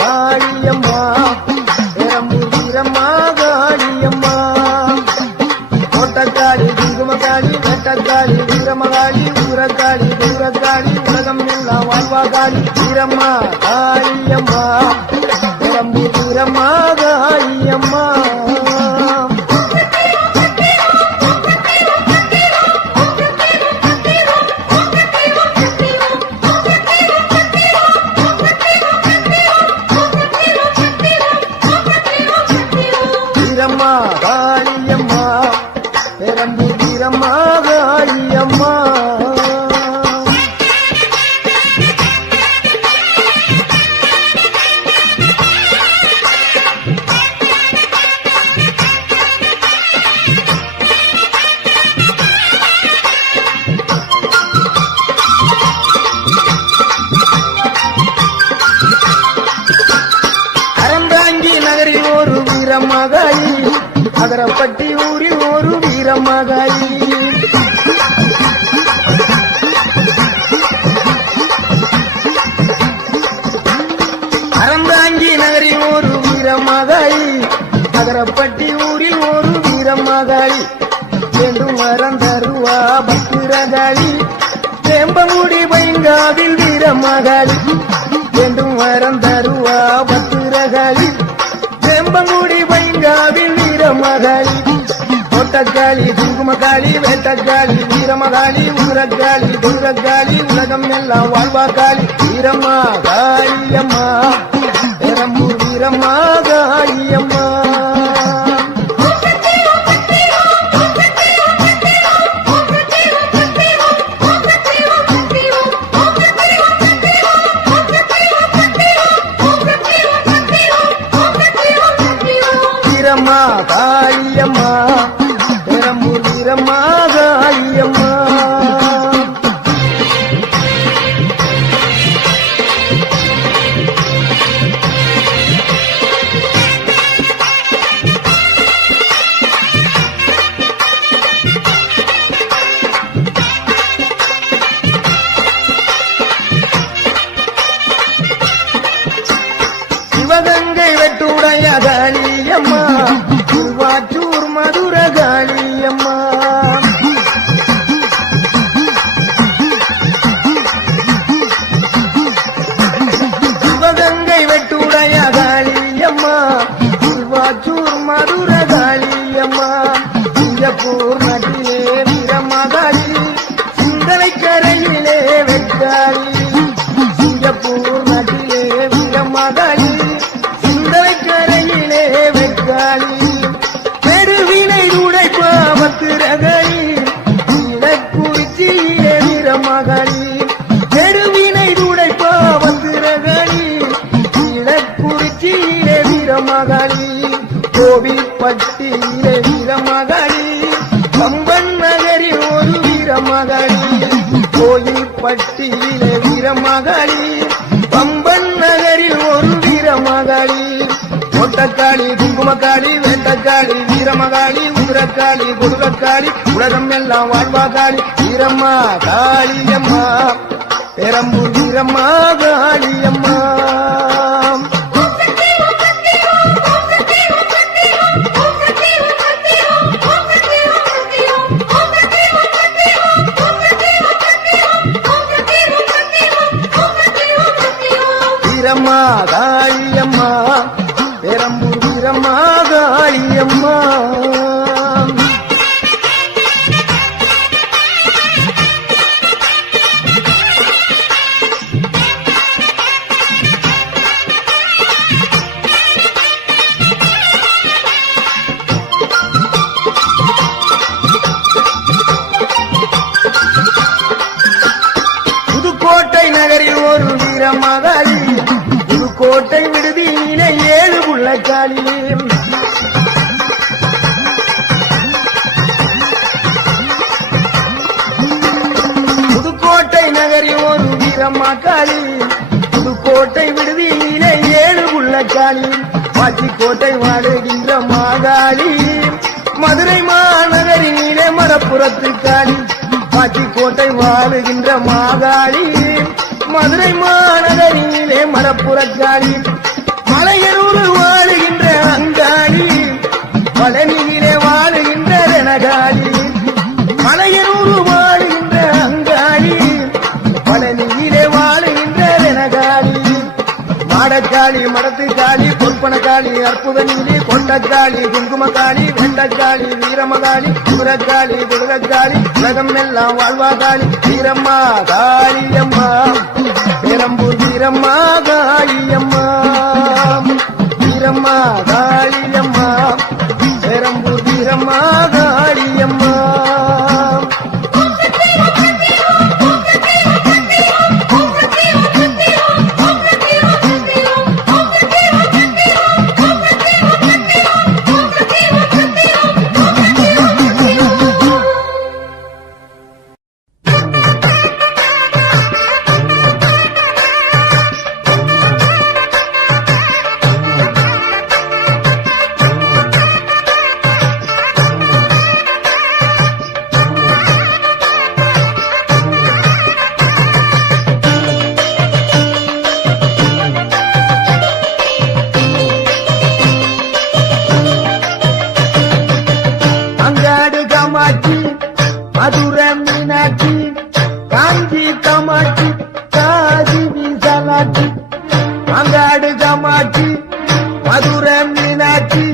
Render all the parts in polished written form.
காளியம்மா பெரம்பூர் வீரம்மா காளியம்மா கோட்டக்காளி குங்குமக்காளி வெட்டக்காளி வீரமகாளி ஊரக்காளி தூரக்காளி உலகம் எல்லாம் வாழ்வா காளி வீரம்மா காளியம்மா பெரம்பூர் வீரம்மா காளியம்மா வீரம்மா காளியம்மா பெரம்பூர் வீரம்மா காளியம்மா அறந்தாங்கி நகரில் ஒரு வீரமகாளி அகரப்பட்டி ஊரில் ஒரு வீரமகாளி அறந்தாங்கி நகரில் ஒரு வீரமகாளி அகரப்பட்டி ஊரில் ஒரு வீரமகாளி வேண்டும் வரம் தருவா பத்திரகாளி வேம்பங்குடி பைங்காவில் வீரமகாளி வேண்டும் வரம் தருவா பத்திரகாளி வேம்பங்குடி பைங்காவில் வீரமகாளி கோட்டக்காளி குங்குமக்காளி வேட்டக்காளி வீரமகாளி ஊரக்காளி தூரக்காளி உலகம் எல்லாம் வாழ்வா காளி வீரம்மா காளியம்மா பெரம்பூர் வீரம்மா காளியம்மா வீரம்மா காளியம்மா பெரம்பூர் வீரம்மா காளியம்மா சிவகங்கை வெட்டுடைய காளியம்மா திருவாச்சூர் மதுர காளியம்மா சிவகங்கை வெட்டுடைய காளியம்மா திருவாச்சூர் மதுர காளியம்மா சிங்கப்பூர் நட்டிலே வீரமகாளி சிந்தனை கரையிலே வெட்டாளி சிங்கப்பூர் நட்டிலே வீரமகாளி சிந்தனை கரையிலே வெட்டாளி பெருவினை உடைப்பா பத்திரகாளி இலக்குறிச்சியிலே வீரமகாளி பெருவினை உடைப்பா பத்திரகாளி இலக்குறிச்சியிலே வீரமகாளி கோவில்பட்டியிலே வீரமகாளி கம்பன் நகரில் ஒரு வீரமகாளி கோயில்பட்டியிலே வீரமகாளி கம்பன் நகரில் ஒரு வீரமகாளி கோட்டக்காளி குங்குமக்காளி வேட்டக்காளி வீரமகாளி ஊரக்காளி கொடுக்காளி உலகம் எல்லாம் வாழ்வா காளி வீரம்மா காளியம்மா பெரம்பூர் வீரம்மா காளியம்மா வீரம்மா காளியம்மா பெரம்பூர் வீரம்மா காளியம்மா புதுக்கோட்டை நகரில் ஒரு வீரமகாளி புதுக்கோட்டை விடுதியிலே 7 புள்ளக்காளி புதுக்கோட்டை நகரில் ஒரு வீரமகாளி புதுக்கோட்டை விடுதியிலே 7 புள்ளக்காளி பாச்சிக்கோட்டை வாழுகின்ற மாகாளி மதுரை மாநகரிலே மரப்புறத்து காளி பாச்சிக்கோட்டை வாழுகின்ற மாகாளி மதுரை மாநகரிலே மரப்புறக்காளி மலையனூர் வாழுகின்ற அங்காளி பழனியிலே வாழுகின்ற ரணகாளி மலையனூர் வாழுகின்ற அங்காளி பழனியிலே வாழுகின்ற ரணகாளி மாடக்காளி மடத்துக்காளி பொற்பனக்காளி அற்புத நீலி கொண்டக்காளி குங்குமக்காளி வெண்டக்காளி வீரமகாளி குரக்காளி குடுரக்காளி உலகம் எல்லாம் வாழ்வாகாளி வீரம்மா காளியம்மா பெரம்பூர் வீரம்மா காளியம்மா வீரம்மா காளியம்மா பெரம்பூர் வீரம்மா காளியம்மா மதுரை மீனாட்சி காஞ்சி காமாட்சி காதி விசாலாட்சி அங்காடு காமாட்சி மதுரை மீனாட்சி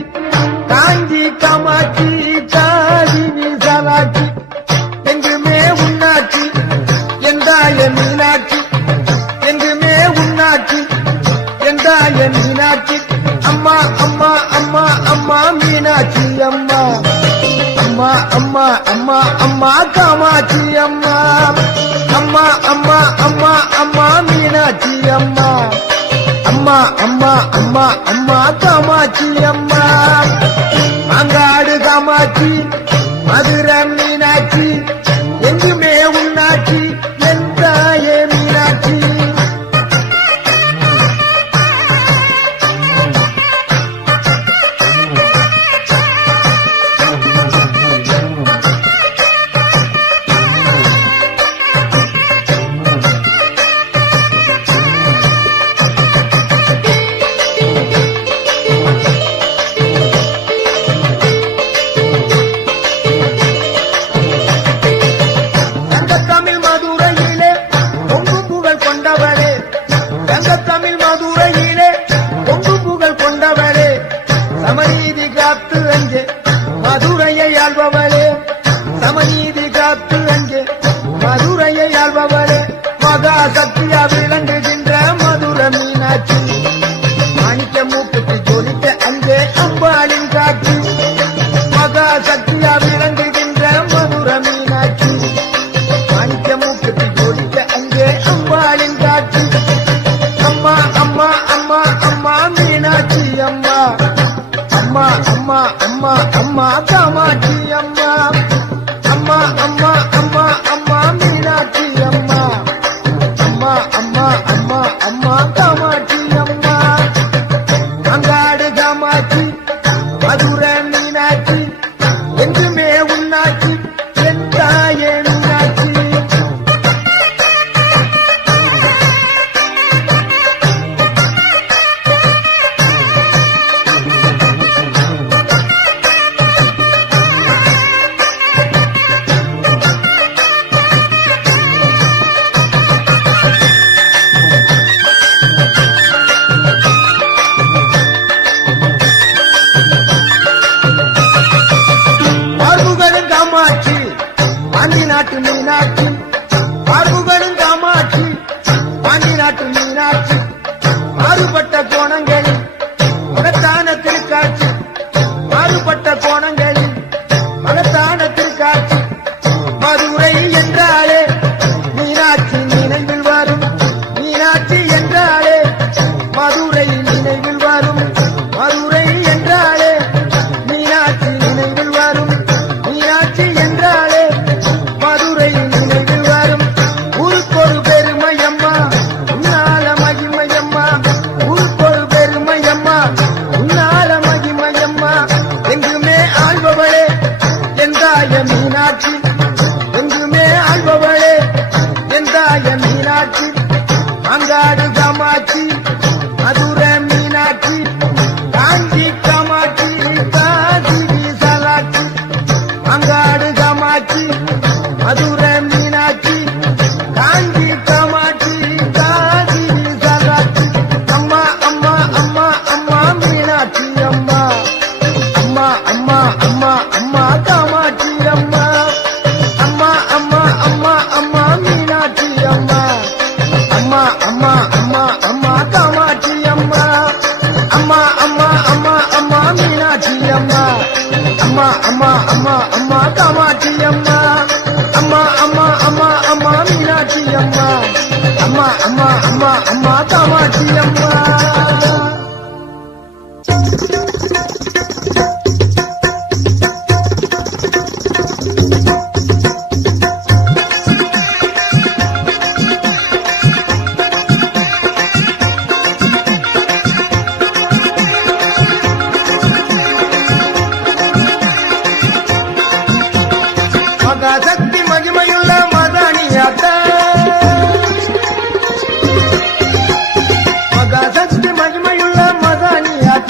காஞ்சி காமாட்சி காதி விசாலாட்சி எங்குமே உன்னாட்சி எந்தாய மீனாட்சி எங்குமே உன்னாட்சி எந்தாய மீனாட்சி அம்மா அம்மா அம்மா அம்மா மீனாட்சி அம்மா அம்மா அம்மா அம்மா அம்மா காமாட்சி அம்மா அம்மா அம்மா அம்மா அம்மா மீனாட்சி அம்மா அம்மா அம்மா அம்மா அம்மா காமாட்சி அம்மா அங்காடு காமாட்சி மதுரை மீனாட்சி எங்குமே உன்னாட்சி என் தாயே மீனாட்சி சமநீதி காத்து அங்கே மதுரையை ஆள்பவளே சமநீதி காத்து அங்கே மதுரையை ஆள்பவளே மகா சக்தியா விளங்குகின்ற மதுரை மீனாட்சி மாணிக்க மூக்குத்தி ஜோதிக்க அங்கே அம்பாளின் காட்சி மகா சக்தியா விளங்குகின்ற மதுரை மீனாட்சி மாணிக்க மூக்குத்தி ஜோதிக்க அங்கே அம்பாளின் காட்சி அம்மா அம்மா அம்மா அம்மா மீனாட்சி அம்மா அம்மா அம்மா அம்மா அம்மா காமாட்சி அம்மா அம்மா அம்மா அம்மா அம்மா மீனாட்சி அம்மா அம்மா அம்மா அம்மா அம்மா காமாட்சி அம்மா அங்காடு காமாட்சி மதுரை மீனாட்சி என்றுமே உன்னாட்சி என் தாயே மீனாட்சி பாண்டி நாட்டு மீனாட்சி பார்வுகளும் காமாட்சி பாண்டி நாட்டு மீனாட்சி மாறுபட்ட கோணங்களில் மகத்தான திருக்காட்சி மாறுபட்ட கோணங்களில் மகத்தான திருக்காட்சி மதுரை என்றாலே மீனாட்சி நினைவில் வரும் மீனாட்சி என்றாலே மதுரை நினைவில் வரும் மதுரை என்றாலே மீனாட்சி நினைவில் வரும் மீனாட்சி என்றாலே மதுரை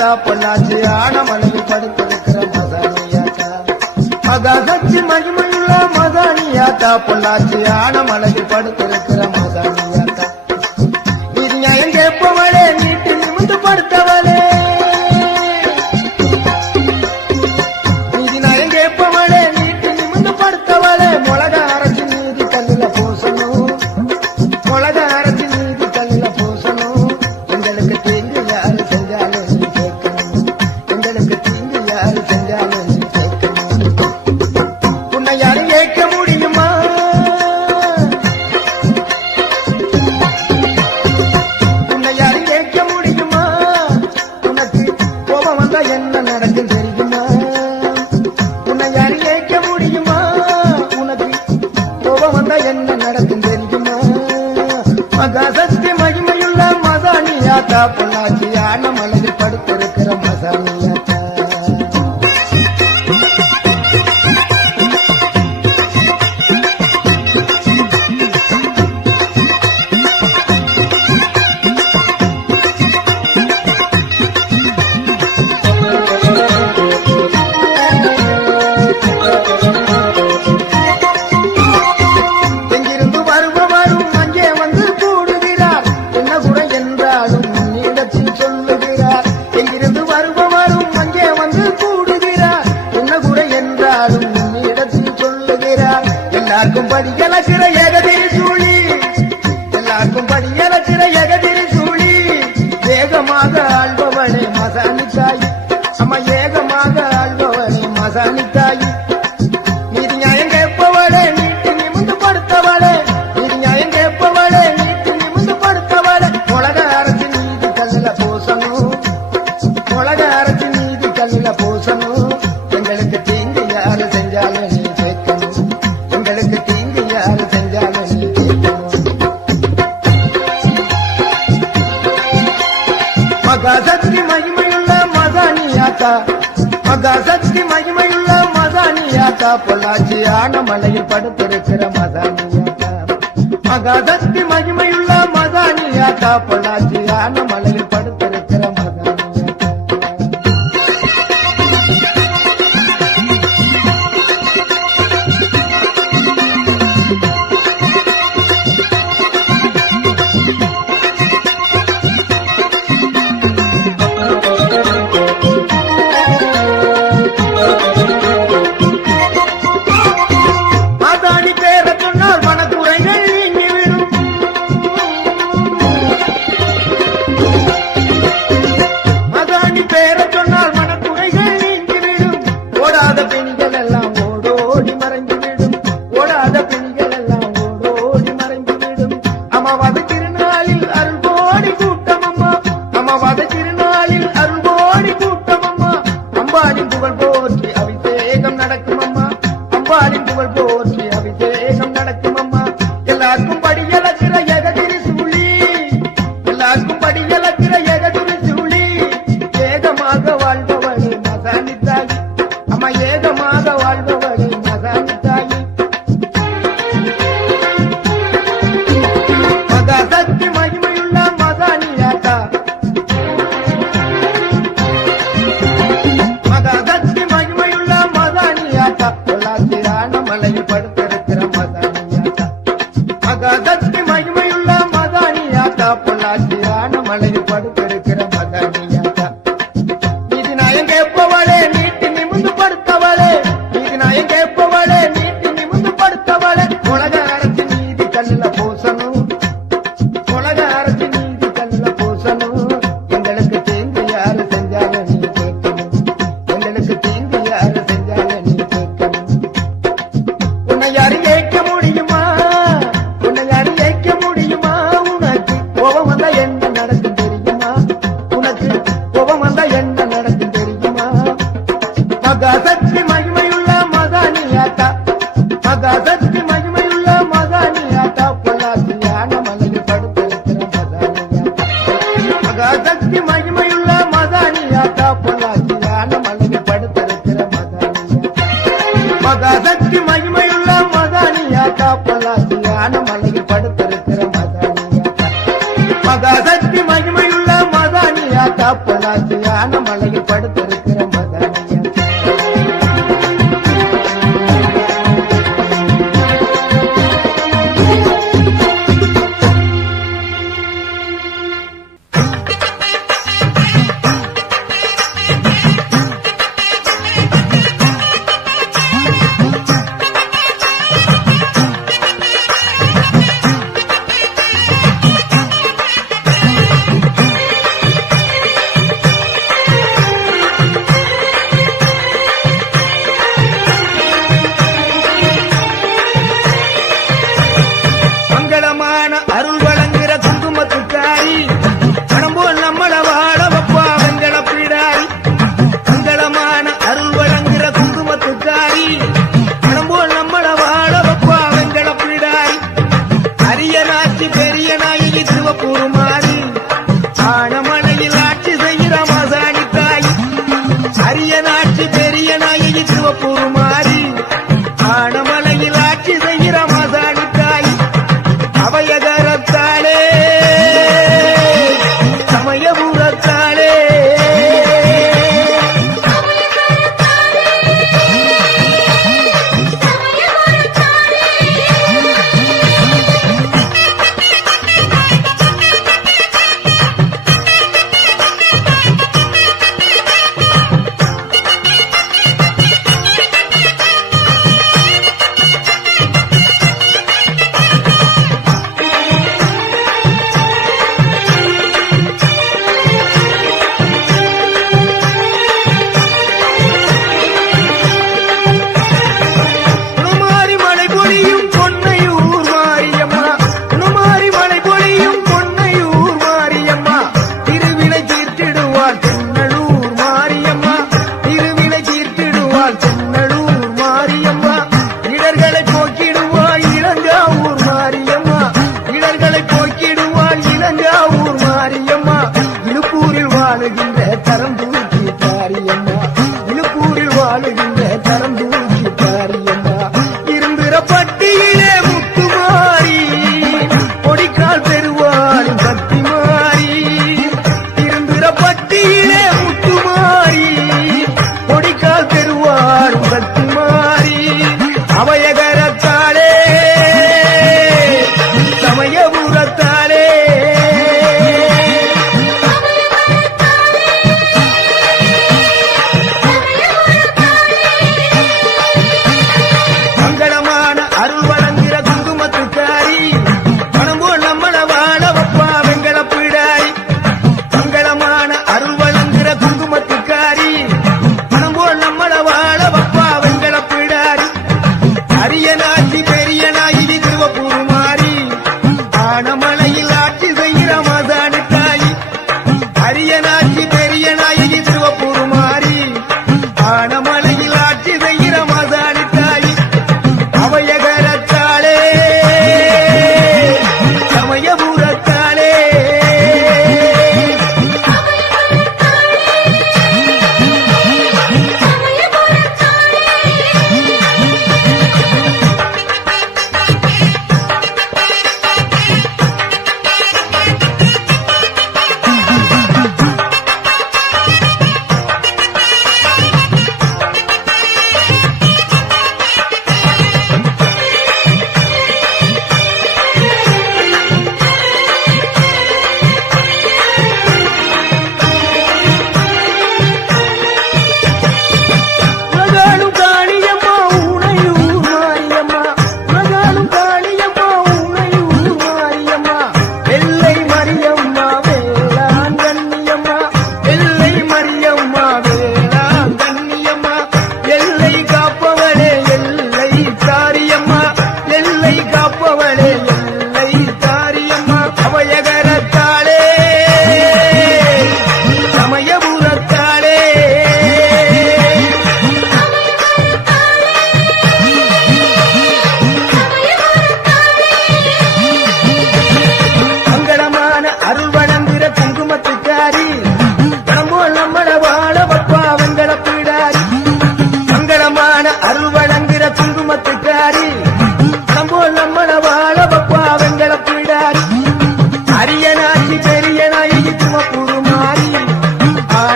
மசானியாத்தா பொள்ளாச்சி ஆனமலையில் படுத்திருக்கிற மசானியாத்தா மகாசக்தி மகிமையுள்ள மசானியாத்தா பொள்ளாச்சி ஆனமலையில் படுத்திருக்கிற மசானியாத்தா இது நியாயம் கேட்பவளே நீட்டு நிமிந்து படுத்தவளே மகாசக்தி மகிமையுள்ள மசானியாத்தா பொள்ளாச்சி ஆனமலையில் படுத்திருக்கிற மசானியாத்தா எல்லாருக்கும் படியலக்கிற ஏகதிரி சூழி எல்லாருக்கும் படியலக்கிற ஏகதிரி சூழி வேகமாக ஆள்பவளே மசானி தாயி அம்மா ஏகமாக ஆள்பவளே மசானி தாயி நீதி நியாயம் கேட்பவளே நீட்டு நிமிந்து படுத்தவளே நீதி நியாயம் கேட்பவளே நீட்டு நிமிந்து படுத்தவளே உலக அரசு நீதி கல்லில பூசணும் உலக அரசு நீதி கல்லில பூசணும் எங்களுக்கு தீங்கு யாரு செஞ்சாலும் நீ சேர்க்கணும் எங்களுக்கு தீங்கு யாரு செஞ்சாலும் நீ மகாசக்தி மகிமையுள்ள மசானியாத்தா மகாசக்தி மகிமையுள்ள மசானியாத்தா பொள்ளாச்சி ஆனமலையில் படுத்திருக்கிற மசானியாத்தா மகாசக்தி மகிமையுள்ள மசானியாத்தா பொள்ளாச்சி ஆனமலையில் படுத்திருக்கிற மசானியாத்தா பொள்ளாச்சி ஆனமலையில் படுத்திருக்கிற மசானியாத்தா நீதி நியாயம் கேட்பவளே நீட்டு நிமிந்து படுத்தவளே நீதி நியாயம் கேட்பவளே நீட்டு நிமிந்து படுத்தவளே உலக அரசு நீதி கல்லில பூசணும் உலக அரசு நீதி கல்லில பூசணும் எங்களுக்கு தீங்கு யாரு செஞ்சாலும் நீ கேட்கணும் எங்களுக்கு தீங்கு யாரு செஞ்சாலும் நீ கேட்கணும் உன்னை யாரு கேட்க முடியுமா உன்னை யாரு கேட்க முடியுமா உனக்கு கோபம் வந்தா என்ன நடக்கும் தெரியுமா உனக்கு கோபம் வந்தா என்ன நடக்கும் தெரியுமா மகாசக்தி மகிமையுள்ள மசானியாத்தா மகாசக்தி மகிமையுள்ள மசானியாத்தா பொள்ளாச்சி ஆனமலையில் படுத்திருக்கிற மசானியாத்தா மகாசக்தி மகிமையுள்ள மசானியாத்தா பொள்ளாச்சி ஆனமலையில் படுத்திருக்கிற மசானியாத்தா மகாசக்தி மகிமையுள்ள மசானியாத்தா பொள்ளாச்சி ஆனமலையில் படுத்திருக்கிற மசானியாத்தா மகாசக்தி மகிமையுள்ள மசானியாத்தா பொள்ளாச்சி பார்த்து ஆன மலையில் படுத்திருக்கிற மதானியா.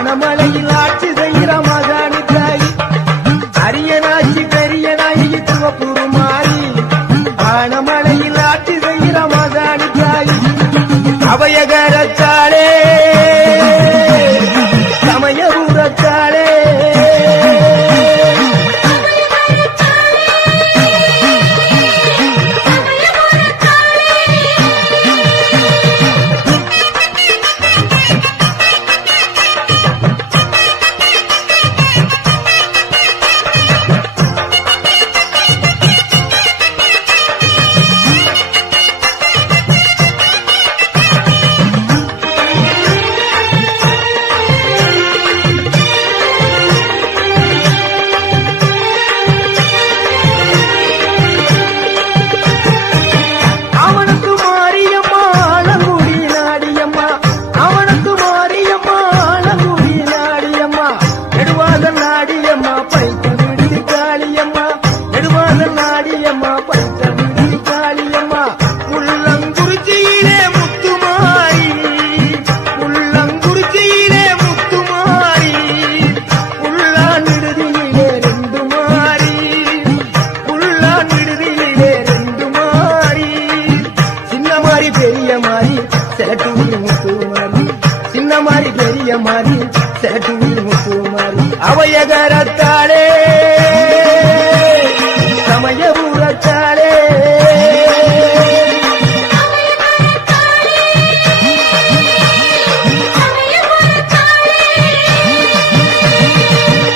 ஆனமலையில் ஆட்சி செய்கிற மகாணி தாய் அரியனாட்சி பெரியனாயி சிவபுருமாரி ஆனமலையில் ஆட்சி செய்கிற மகாணி தாய் அபயகரத்தாளே சமயபுரத்தாளே அபயகரத்தாளே சமயபுரத்தாளே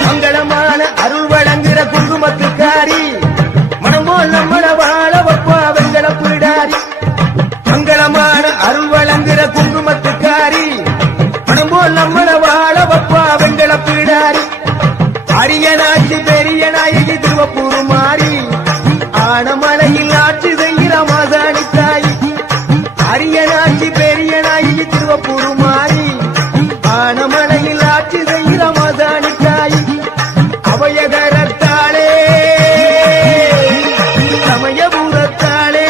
மங்களமான அருள் வழங்குகிற குங்குமத்துக்காரி மனமோல் நம்மள வாழ வப்பா வெங்கல பிடாரி மங்களமான அருள் வழங்குகிற குங்குமத்துக்காரி மனமோல் நம்மள வாழ வப்பா வெங்கல பிடாரி அரியனாட்சி பெரியனாயி திருவப்பூருமாரி ஆனமலையில் ஆட்சி செய்கிற மகாணி தாய் அரியனாட்சி பெரியனாயி திருவப்பூருமாரி ஆனமலையில் ஆட்சி செய்கிற மகாணி தாய் அபயகரத்தாளே சமயபுரத்தாளே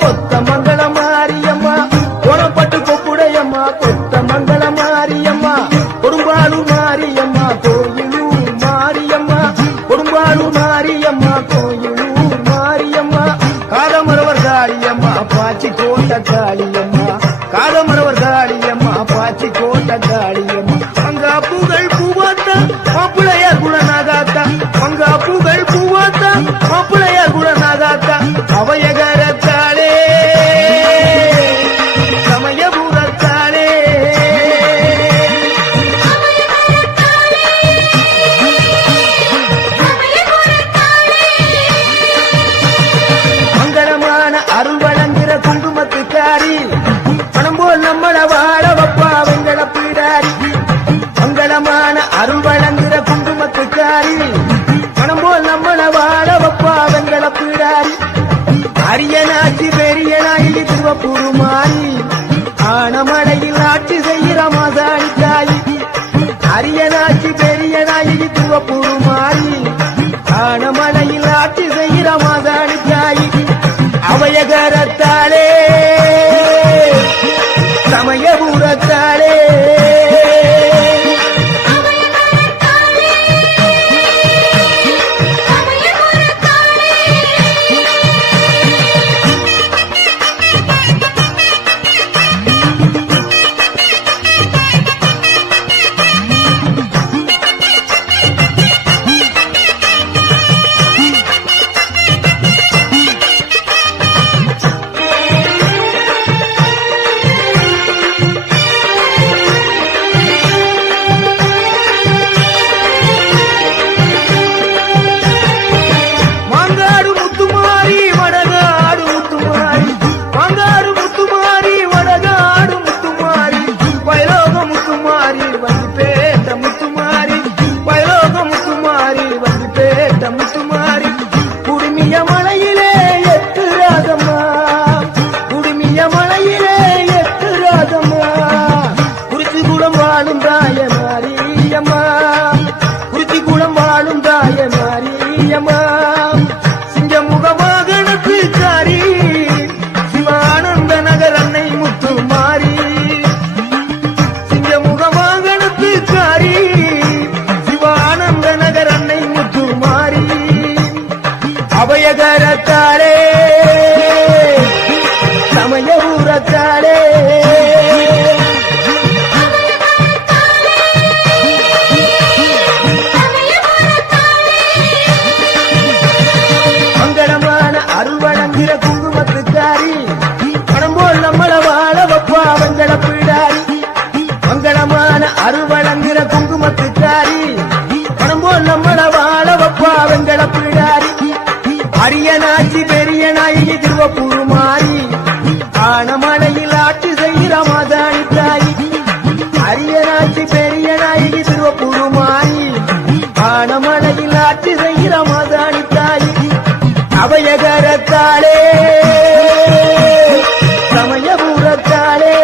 கொத்த மங்கள மாரியம்மா கோணப்பட்டு கொப்புடையம்மா கொத்த மங்கள மாரியம்மா கொடும்பாலு மாரியம்மா கோயிலூர் மாரியம்மா கொடும்பாலு மாரியம்மா கோயிலூர் மாரியம்மா காதமரவர் காளியம்மா பாச்சி கோட்ட காளியம்மா காதமரவர் காளியம்மா பாச்சி கோட்ட காளியம்மா மங்கா பூகள் பூவாத்தா மாப்பிளையார் குணநாகாத்தா மங்கா பூகள் பூவாத்தா மாப்பிளையார் குணநாகாத்தா அபயகரத்தாளே சமயபுரத்தாளே மங்களமான அருள் வழங்குகிற குங்குமத்துக்காரி பணம் போல் நம்மள வாழ வப்பா வெங்கல பிடாரி மங்களமான அருள் வழங்குகிற குங்குமத்துக்காரி பணம் போல் நம்மள வாழ வப்பா வெங்கல பிடாரி அருள்வழங்குற குங்குமத்துக்காரி பணம் போல் நம்மள வாழ வப்பா வெங்கட பிடாரி அரியனாச்சி பெரிய நாயகி திருவப்பூர் மாறி ஆனமலையில் ஆட்சி செய்கிற மாதாணி தாயி அரியனாச்சி பெரிய நாயகி திருவப்பூர் மாறி ஆனமலையில் ஆட்சி செய்கிற மாதாணி தாயி அபயகரத்தாளே சமயபுரத்தாளே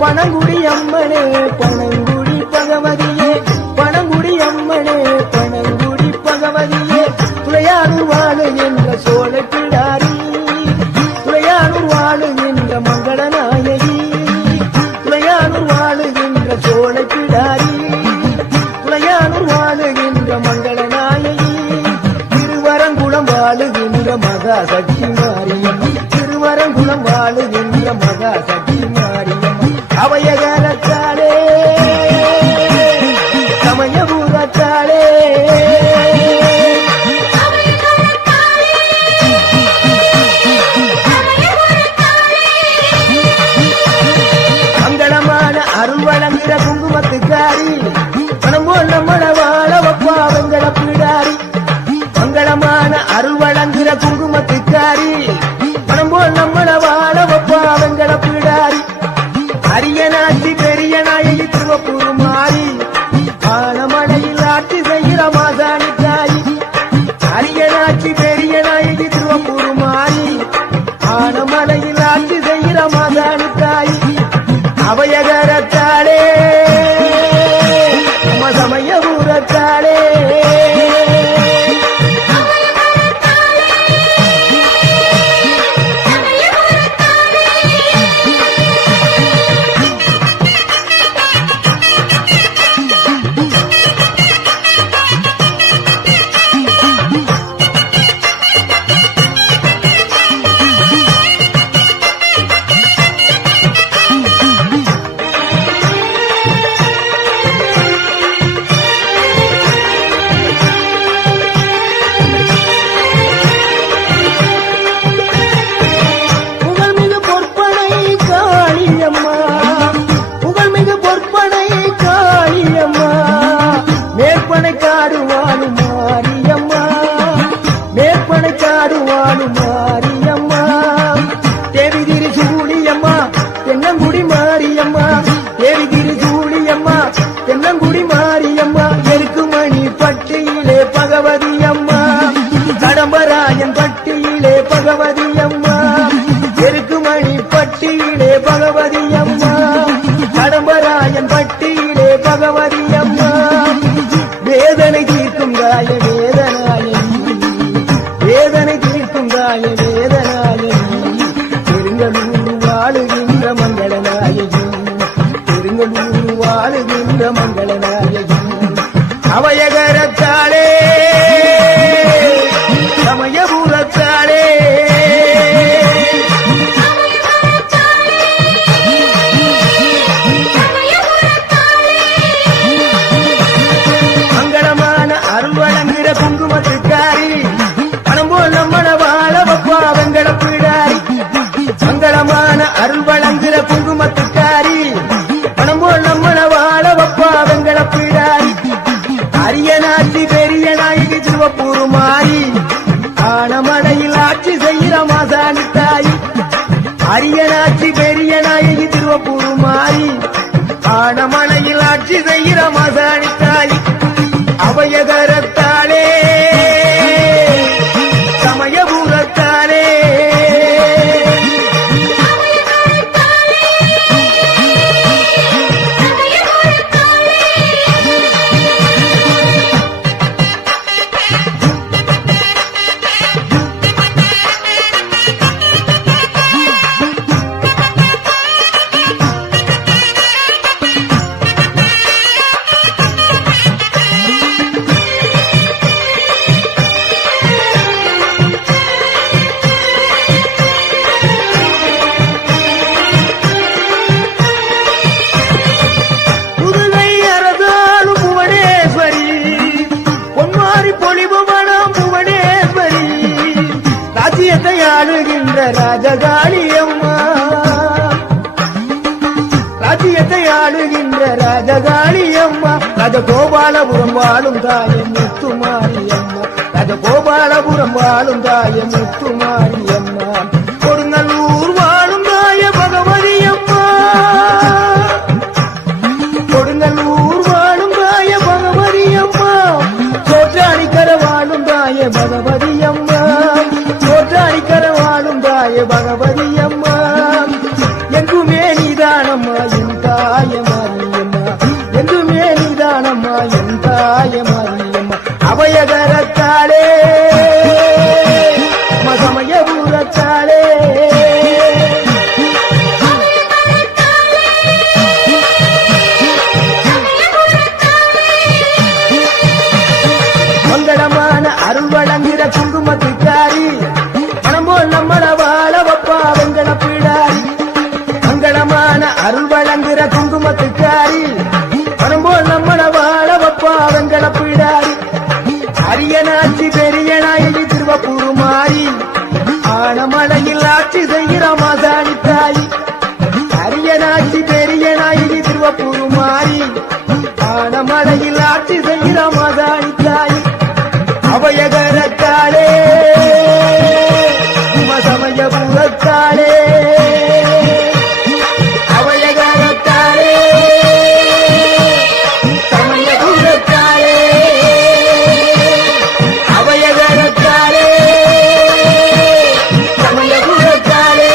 பனங்குடி அம்மனே பனங்குடி பகவதியே பனங்குடி அம்மனே பனங்குடி பகவதியே துளையானூர் வாழு என்ற சோழ பிடாரி துளையானூர் வாழு என்ற மங்கள நாயகி துளையானூர் வாழு என்ற சோழ பிடாரி துளையானூர் வாழு என்ற மங்கள நாயகி திருவரங்குளம் வாழுகின்ற மகா சக்தி மாரியம் திருவரங்குளம் வாழுகின்ற மகா சக்தி மாரியம் அபயகரத்தாளே சமயபுரத்தாளே மங்களமான அருள் வழங்குகிற குங்குமத்துக்காரி பணம் போல் நம்மள வாழ வப்பா வெங்கட பிடாரி மங்களமான அருள் வழங்குகிற குங்குமத்துக்காரி பணம் போல் நம்மள வாழ வப்பா வெங்கட பிடாரி அரியனாச்சி பெரிய நாயகி திருவப்பூர் மாறி ஆனமலையில் ஆட்சி செய்கிற மாதாணி தாயி அரியனாச்சி பெரிய நாயகி திருவப்பூர் மாறி ஆனமலையில் ஆட்சி செய்கிற மாதாணி தாயி அபயகரத்தாளே சமயபுரத்தாளே அபயகரத்தாளே சமயபுரத்தாளே மங்களமான அருள் வழங்குகிற குங்குமத்துக்காரி பணம் போல் நம்மள வாழ வப்பா வெங்கட பிடாரி மங்களமான அருள் வழங்குகிற குங்குமத்துக்காரி பணம் போல் நம்மள வாழ வப்பா வெங்கட பிடாரி அரியனாச்சி பெரிய நாயகி திருவப்பூர் மாறி ஆனமலையில் ஆட்சி செய்கிற மாசாணி தாயி அரியனாச்சி பெரிய நாயகி திருவப்பூர் மாறி ஆனமலையில் ஆட்சி செய்கிற மாசாணி தாயி அபயகரத்தாளே சமயபுரத்தாளே ராஜகோபாலபுரம் வாழும் தாயே முத்துமாரியம்மா, ராஜகோபாலபுரம் வாழும் தாயே முத்துமாரியம்மா, கொடுங்கல்லூர் வாழும் தாயே பகவதி அம்மா, கொடுங்கல்லூர் வாழும் தாயே பகவதி அம்மா, சோற்றாணிக்கர வாழும் தாயே பகவதி அம்மா, சோற்றாணிக்கர வாழும் தாயே பகவதி அம்மா, எங்குமே நீதானம்மா என் தாய மாரியம்மா, எங்குமே நீதானம்மா என் தாய மாரியம்மா, அபயகரத்தாளே மசமயபுரத்தாளே மங்களமான அருள் வழங்குகிற குங்குமத்துக்காரி, மனம் போல் நம்மள வாழ வப்பா வெங்கட பிடாரி, மங்களமான அருள் வழங்குகிற குங்குமத்துக்காரி, மனம் போல் நம்மள வாழ வப்பா வெங்கட பிடாரி, அரியனாட்சி பெரிய நாயகி திருவப்பூர் மாறி, ஆனமலையில் ஆட்சி செய்கிற மாசாணி தாயி, அரியனாட்சி பெரிய நாயகி திருவப்பூர் மாறி, ஆனமலையில் ஆட்சி செய்கிற மாசாணி தாயி, அபயகரத்தாளே மசமயபுரத்தாளே அபயகரத்தாளே சமயபுரத்தாளே அபயகரத்தாளே சமயபுரத்தாளே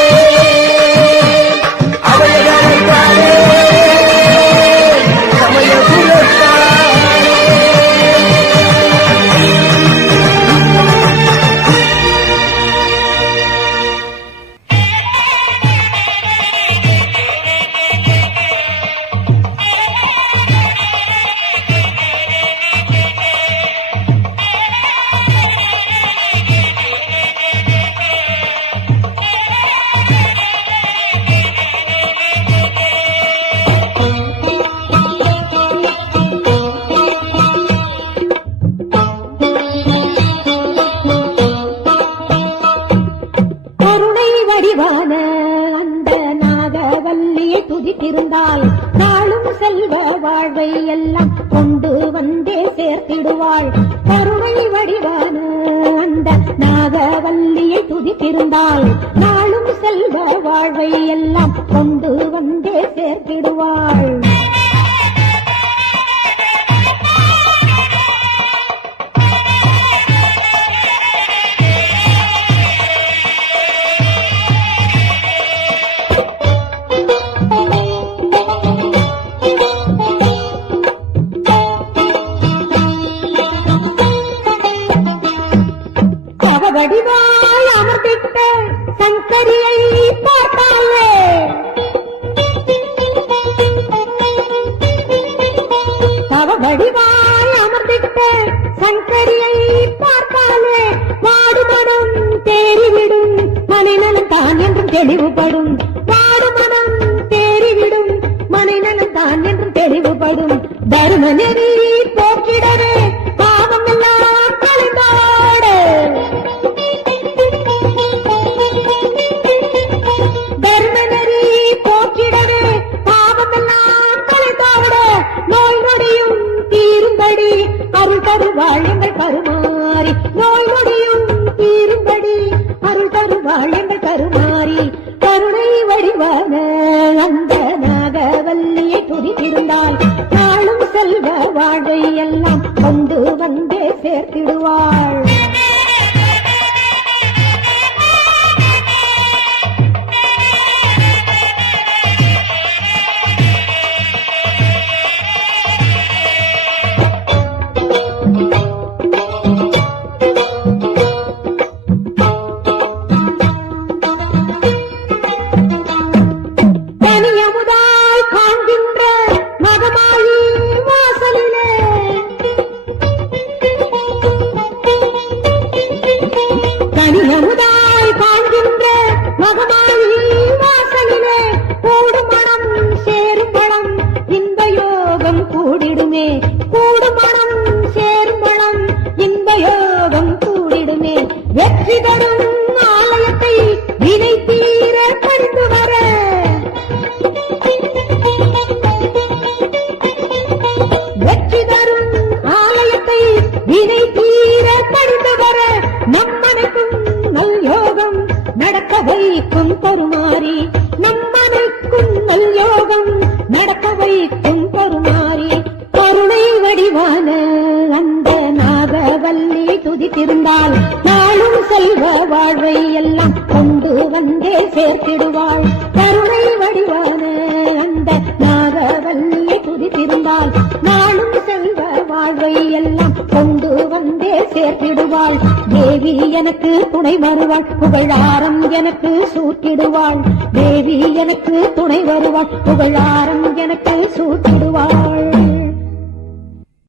அபயகரத்தாளே சமயபுரத்தாளே. கருணை வடிவான அந்த நாகவல்லியை துதித்திருந்தால் நாளும் செல்வ வாழ்வை எல்லாம் கொண்டு வந்தே சேர்த்திடுவாள். கருணை வடிவான அந்த நாகவல்லியை துதித்திருந்தால் நாளும் செல்வ வாழ்வை எல்லாம் கொண்டு வந்தே சேர்த்திடுவாள். வடிவாய் அமர்ந்திட்ட சங்கரியை பார்த்தாலே தவ வடிவாய் அமர்ந்திட்ட சங்கரியை பார்த்தாலே வாடுமனம் தேறிவிடும் மனிதனும் தான் என்றும் தெளிவுபடும். வாடுமனம் தேறிவிடும் மனிதனும் தான் என்றும் தெளிவுபடும். தரும நெறி போக்கிடவே பாவம் எல்லாம் கலைந்தாடு. தர்மநெறி போக்கிடவே பாவமெல்லாம் கலைந்தாட நோய் நொடியும் தீரும்படி அருள் தருவாள் எங்கள் கருமாறி. நோய் நொடியும் தீரும்படி அருள் தருவாள் எங்கள் கருமாறி. கருணை வடிவான அந்த நாகவல்லியை துதித்திருந்தால் நாளும் செல்வ வாழ்வை எல்லாம் கொண்டு வந்தே சேர்த்திடுவாள். தனியமுதாய் காண்கின்ற மகமாயி வாசலிலே தனியமுதாய் காண்கின்ற மகமாயி வாசலிலே கூடும் மனம் சேரும் பழம் இந்த யோகம் கூடிடுமே. கூடும் மனம் சேரும் பழம் இந்த யோகம் கூடிடுமே. வெற்றி தரும் ஆலயத்தை வினை தீர பணிந்து வர வெற்றி வினை தீர படித்து வர நம்மனைக்கும் நல் யோகம் நடக்க வைக்கும் கருமாறி நம்மனைக்கும் நல் யோகம் நடக்க வைக்கும் கருமாறி கருணை வடிவான அந்த நாகவல்லி துதித்திருந்தால் நாளும் செல்வ வாழ்வை எல்லாம் கொண்டு வந்தே சேர்த்திடுவாள் கருணை வடிவான அந்த நாகவல்லி துதித்திருந்தால் நாளும் செல்வ வாழ்வை எல்லாம் கொண்டு வந்தே சேர்த்திடுவாள் தேவி எனக்கு துணை வருவாள் புகழாரம் எனக்கு சூட்டிடுவாள் தேவி எனக்கு துணை வருவாள் புகழாரம் எனக்கு சூட்டிடுவாள்